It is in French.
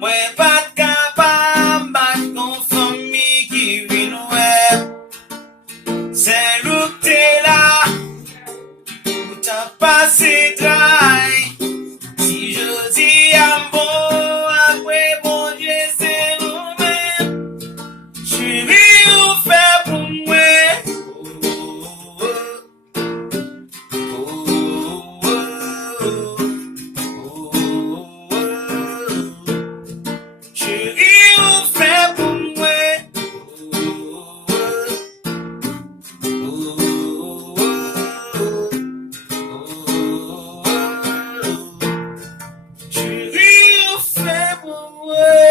Mwen pat kapab bat kon fami ki vin wè. C'est louk te la, ou ta pase dry. Si je di amour, apre bon Dieu c'est nous même. Chéri ou fait pour moi. Chéri ou fait pour moi. Chéri ou fait pour moi.